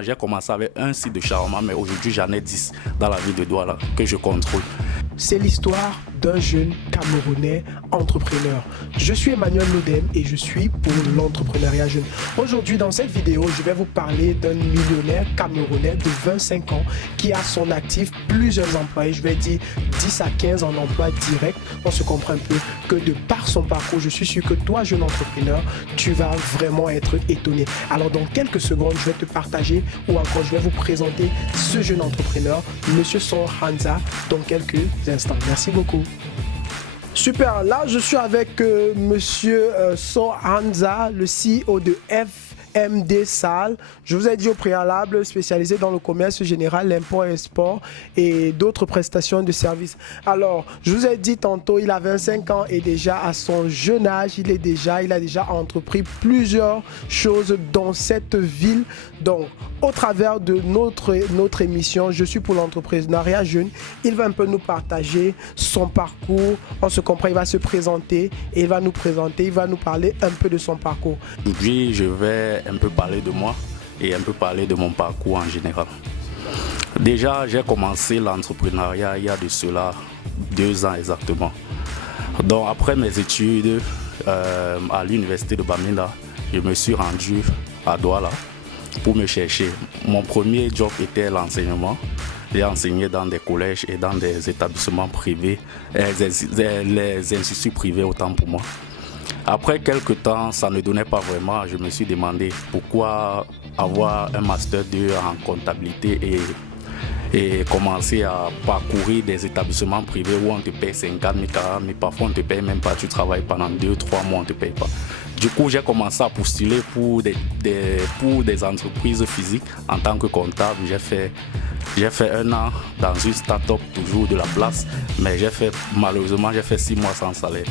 J'ai commencé avec un site de shawarma, mais aujourd'hui j'en ai 10 dans la ville de Douala que je contrôle. C'est l'histoire d'un jeune Camerounais entrepreneur. Je suis Emmanuel Lodem et je suis pour l'entrepreneuriat jeune. Aujourd'hui, dans cette vidéo, je vais vous parler d'un millionnaire camerounais de 25 ans qui a à son actif plusieurs employés. Je vais dire 10 à 15 en emploi direct. On se comprend un peu que de par son parcours, je suis sûr que toi, jeune entrepreneur, tu vas vraiment être étonné. Alors, dans quelques secondes, je vais te partager ou encore je vais vous présenter ce jeune entrepreneur, Monsieur Son Hanza, dans quelques instants. Merci beaucoup. Super, là je suis avec Monsieur Son Hanza, le CEO de FMD Sal. Je vous ai dit au préalable, spécialisé dans le commerce général, l'import et export et d'autres prestations de services. Alors, je vous ai dit tantôt, il a 25 ans et déjà à son jeune âge, il a déjà entrepris plusieurs choses dans cette ville. Donc, au travers de notre émission, je suis pour l'entrepreneuriat jeune. Il va un peu nous partager son parcours. On se comprend, il va se présenter et il va nous parler un peu de son parcours. Aujourd'hui, je vais un peu parler de moi et un peu parler de mon parcours en général. Déjà, j'ai commencé l'entrepreneuriat il y a de cela 2 ans exactement. Donc, après mes études à l'université de Bamenda, je me suis rendu à Douala pour me chercher. Mon premier job était l'enseignement. J'ai enseigné dans des collèges et dans des établissements privés, les instituts privés autant pour moi. Après quelques temps, ça ne donnait pas vraiment. Je me suis demandé pourquoi avoir un master 2 en comptabilité et commencer à parcourir des établissements privés où on te paye 50 000, 40 000, parfois on ne te paye même pas, tu travailles pendant 2-3 mois, on ne te paye pas. Du coup, j'ai commencé à postuler pour des entreprises physiques en tant que comptable. J'ai fait 1 an dans une start-up toujours de la place, mais malheureusement, j'ai fait 6 mois sans salaire.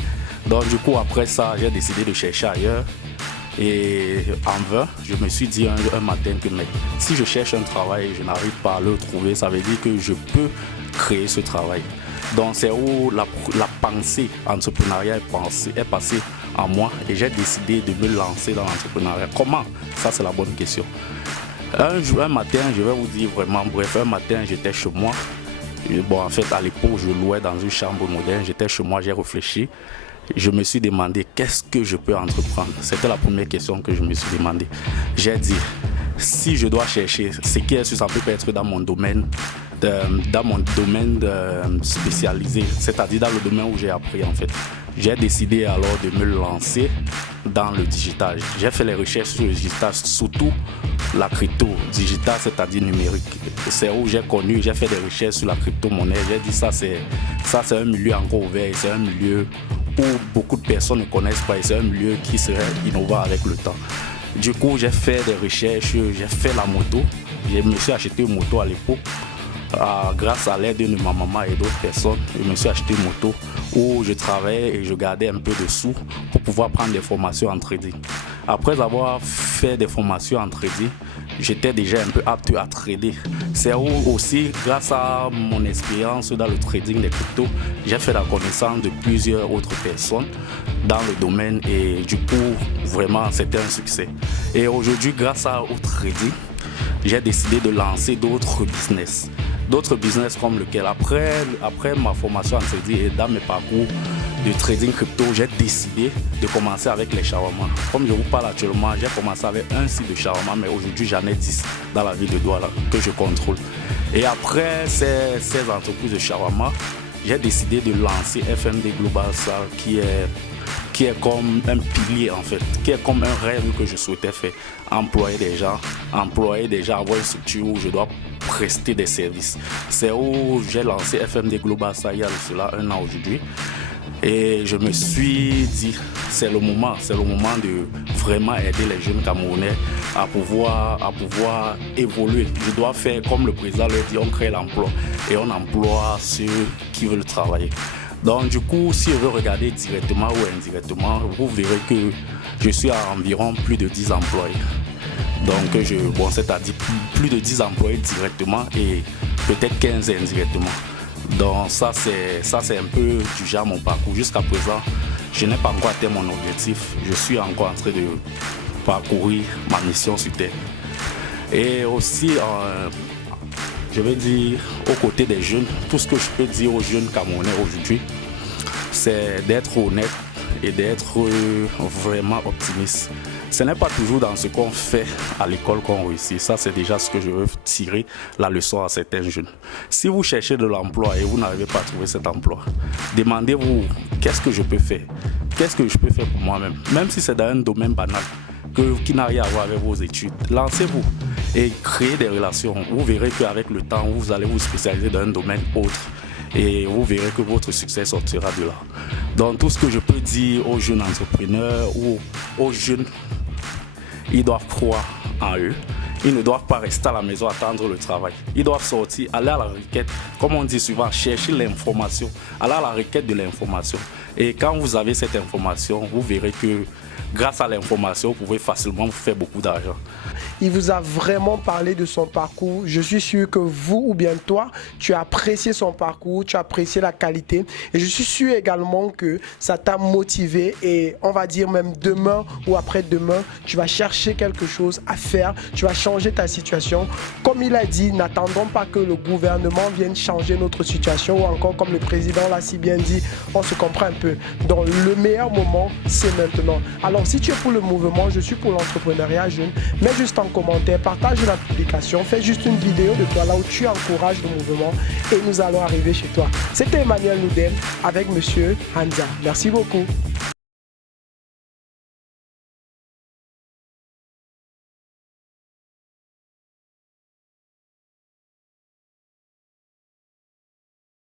Donc du coup, après ça, j'ai décidé de chercher ailleurs. Et en vain, je me suis dit un matin que si je cherche un travail et je n'arrive pas à le trouver, ça veut dire que je peux créer ce travail. Donc c'est où la pensée entrepreneuriale est passée en moi et j'ai décidé de me lancer dans l'entrepreneuriat. Comment? Ça, c'est la bonne question. Un matin, je vais vous dire vraiment bref, un matin, j'étais chez moi. Bon, en fait, à l'époque, je louais dans une chambre moderne. J'étais chez moi, j'ai réfléchi. Je me suis demandé qu'est-ce que je peux entreprendre. C'était la première question que je me suis demandé. J'ai dit, si je dois chercher ce qui est sûr, ça peut être dans mon domaine, spécialisé, c'est-à-dire dans le domaine où j'ai appris en fait. J'ai décidé alors de me lancer dans le digital. J'ai fait les recherches sur le digital, surtout la crypto digital, c'est-à-dire numérique. C'est où j'ai fait des recherches sur la crypto-monnaie. J'ai dit ça c'est un milieu encore ouvert, c'est un milieu où beaucoup de personnes ne connaissent pas et c'est un milieu qui serait innovant avec le temps. Du coup, j'ai fait des recherches, j'ai fait la moto. Je me suis acheté une moto à l'époque. Grâce à l'aide de ma maman et d'autres personnes, je me suis acheté une moto où je travaillais et je gardais un peu de sous pour pouvoir prendre des formations en trading. Après avoir fait des formations en trading, j'étais déjà un peu apte à trader. C'est où aussi, grâce à mon expérience dans le trading des cryptos, j'ai fait la connaissance de plusieurs autres personnes dans le domaine et du coup, vraiment, c'était un succès. Et aujourd'hui, grâce au trading, j'ai décidé de lancer d'autres business. D'autres business comme lequel, après ma formation en trading et dans mes parcours de trading crypto, j'ai décidé de commencer avec les shawarma. Comme je vous parle actuellement, j'ai commencé avec un site de shawarma, mais aujourd'hui j'en ai 10 dans la ville de Douala que je contrôle. Et après ces entreprises de shawarma, j'ai décidé de lancer FMD Global Sal qui est comme un pilier en fait, qui est comme un rêve que je souhaitais faire. Employer des gens, avoir une structure où je dois prester des services. C'est où j'ai lancé FMD Global Sal il y a cela 1 an aujourd'hui. Et je me suis dit, c'est le moment de vraiment aider les jeunes Camerounais à pouvoir évoluer. Je dois faire comme le président le dit, on crée l'emploi et on emploie ceux qui veulent travailler. Donc du coup, si je veux regarder directement ou indirectement, vous verrez que je suis à environ plus de 10 employés. Donc c'est-à-dire plus de 10 employés directement et peut-être 15 indirectement. Donc ça c'est un peu du genre mon parcours. Jusqu'à présent, je n'ai pas encore atteint mon objectif. Je suis encore en train de parcourir ma mission sur Terre. Et aussi, je veux dire, aux côtés des jeunes, tout ce que je peux dire aux jeunes Camerounais aujourd'hui, c'est d'être honnête et d'être vraiment optimiste. Ce n'est pas toujours dans ce qu'on fait à l'école qu'on réussit. Ça, c'est déjà ce que je veux tirer la leçon à certains jeunes. Si vous cherchez de l'emploi et vous n'arrivez pas à trouver cet emploi, demandez-vous qu'est-ce que je peux faire? Qu'est-ce que je peux faire pour moi-même? Même si c'est dans un domaine banal qui n'a rien à voir avec vos études, lancez-vous et créez des relations. Vous verrez qu'avec le temps, vous allez vous spécialiser dans un domaine autre. Et vous verrez que votre succès sortira de là. Donc tout ce que je peux dire aux jeunes entrepreneurs ou aux jeunes, ils doivent croire en eux. Ils ne doivent pas rester à la maison attendre le travail. Ils doivent sortir, aller à la requête, comme on dit souvent, chercher l'information, aller à la requête de l'information. Et quand vous avez cette information, vous verrez que grâce à l'information, vous pouvez facilement vous faire beaucoup d'argent. Il vous a vraiment parlé de son parcours. Je suis sûr que vous ou bien toi, tu as apprécié son parcours, tu as apprécié la qualité. Et je suis sûr également que ça t'a motivé. Et on va dire même demain ou après-demain, tu vas chercher quelque chose à faire. Tu vas changer ta situation. Comme il a dit, n'attendons pas que le gouvernement vienne changer notre situation. Ou encore, comme le président l'a si bien dit, on se comprend un peu. Donc le meilleur moment, c'est maintenant. Alors si tu es pour le mouvement, je suis pour l'entrepreneuriat jeune. Mets juste en commentaire, partage la publication, fais juste une vidéo de toi là où tu encourages le mouvement et nous allons arriver chez toi. C'était Emmanuel Loudem avec Monsieur Hanza. Merci beaucoup.